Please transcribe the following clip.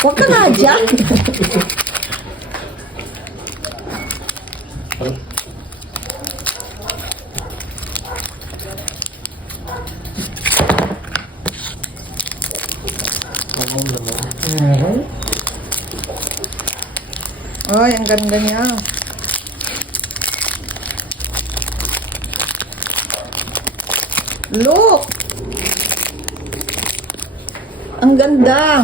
Huwag ka nga dyan. Ay, ang ganda niya. Look! Ang ganda!